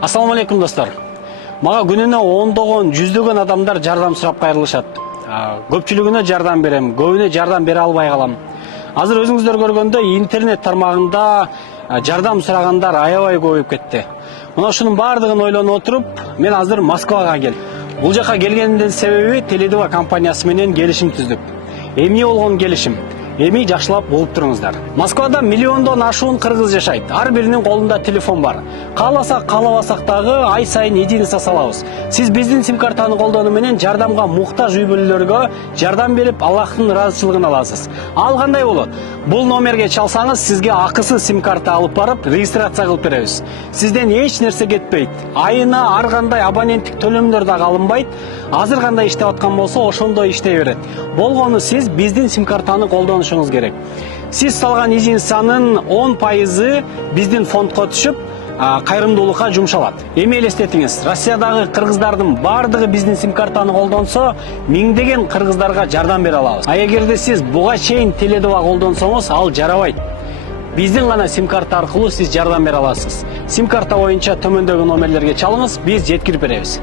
Ассаламу алейкум достар. Мага күнүнө ондогон, жүздөгөн адамдар жардам сурап кайрылышат. Көпчүлүгүнө жардам берем, көбүнө жардам бере албай калам. Азыр өзүңүздөр көргөндө интернет тармагында жардам сурагандар аябай көбөйүп кетти. Мына ушунун баардыгын ойлонуп отуруп, мен азыр Москвага келдим. Бул жака келгендин себеби Tele2 компаниясы менен келишим түздүк. Эмне болгон келишим? Эми жакшылап угуп туруңуздар. Москвада миллиондон ашуун кыргыз жашайт. Ар биринин колунда телефон бар. Кааласак, каалабасак дагы ай сайын единица салабыз. Сиз биздин сим-картаны колдонуу менен жардамга муктаж үй бүлөлөргө жардам берип, Аллахтын ыраазычылыгын аласыз. Ал кандай болот? Бул номерге чалсаңыз, сизге акысыз сим-карта алып барып, регистрация кылып беребиз. Сизден эч нерсе кетпейт. Айына ар кандай абоненттик төлөмдөр дагы алынбайт. Азыр кандай иштеп аткан болсо, ошондой иштей берет. Болгону сиз биздин сим-картаны колдонушуңуз керек. Сиз салган единицанын 10% биздин фондко түшүп, кайрымдуулукка жумшалат. Эми элестетиңиз, Россиядагы кыргыздардын баардыгы биздин сим-картаны колдонсо, миңдеген кыргыздарга жардам бере алабыз. А эгерде сиз буга чейин Tele2 колдонсоңуз, ал жарабайт. Биздин гана сим-карта аркылуу сиз жардам бере аласыз. Сим-карта боюнча төмөндөгү номерлерге чалыңыз, биз жеткирип беребиз.